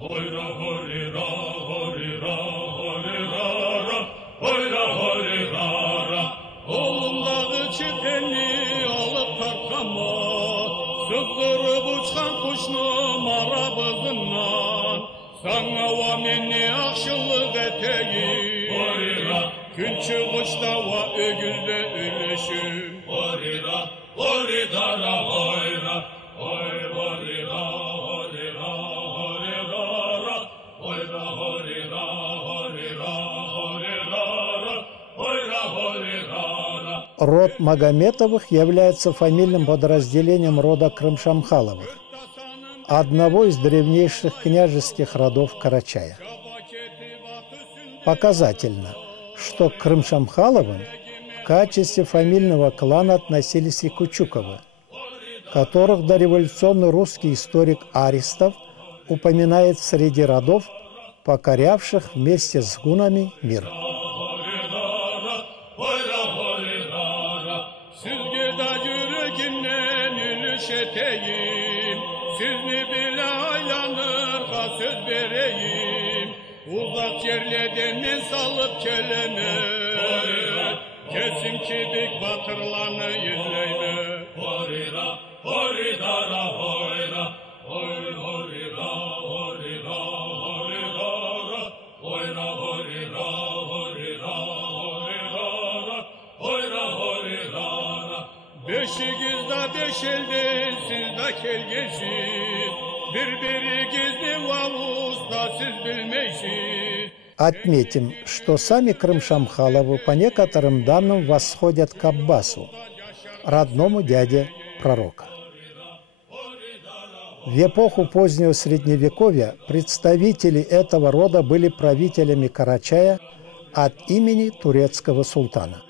Hoyra horira horira horira hoyra horira. Oğlumdağı çiteni alıp tarkama, sızdırıp uçkan kuşnum arabızından. Sana va meni akşıllık eteğim, gün çıkışta va ögülde ölüşüm. Horira horidara hoyra hoy horira horira horira hoyra horira horira horira hoyra horira. Род Магометовых является фамильным подразделением рода Крымшамхаловых, одного из древнейших княжеских родов Карачая. Показательно, что к Крымшамхаловым в качестве фамильного клана относились и Кучуковы, которых дореволюционный русский историк Аристов упоминает среди родов, покорявших вместе с гунами мир. Sizni bile aylanırga söz vereyim, uzak yerlerden men salıp keleme, kesim kidik batırlanı izleyme. Horira horidara hoyra hoy horira horira horira hoyra horira horira horira hoyra horira. Beşigizde beş elden sizde kelgesiz, birbiri gizli vavuzda siz bilmeysiz. Отметим, что сами Крымшамхаловы по некоторым данным восходят к Аббасу, родному дяде пророка. В эпоху позднего Средневековья представители этого рода были правителями Карачая от имени турецкого султана.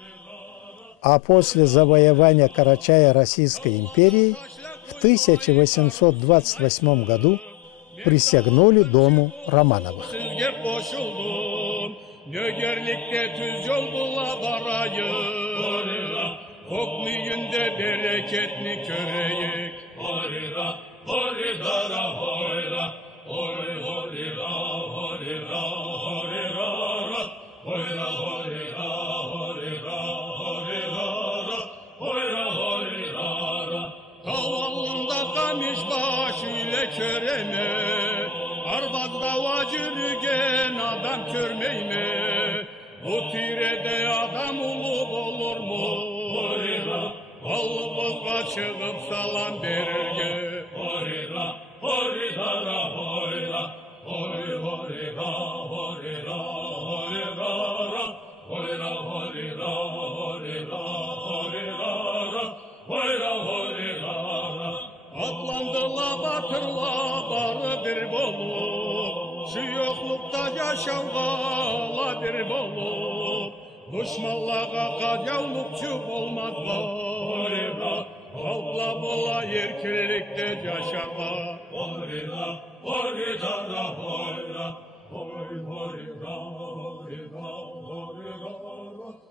А после завоевания Карачая Российской империей в 1828 году присягнули дому Романовых. Köreme, Arvazda vacırgen adam körmeyme, bu tirede adam ulup olur mu? Balımızga çıkıp salam verirge. Horira, horidara hoyra, hoy horira, horira, horira, hoyra horira, horira, horira, hoyra horira. Atlandılar batırlar bir bolup, şu yoklukta yaşavgala bir bolup, düşmanlığa kadavlukçu olmazlar. Halkla bola yerkirlikte yaşama. Horira, horidara hoyra, hoy horira, horira, horira.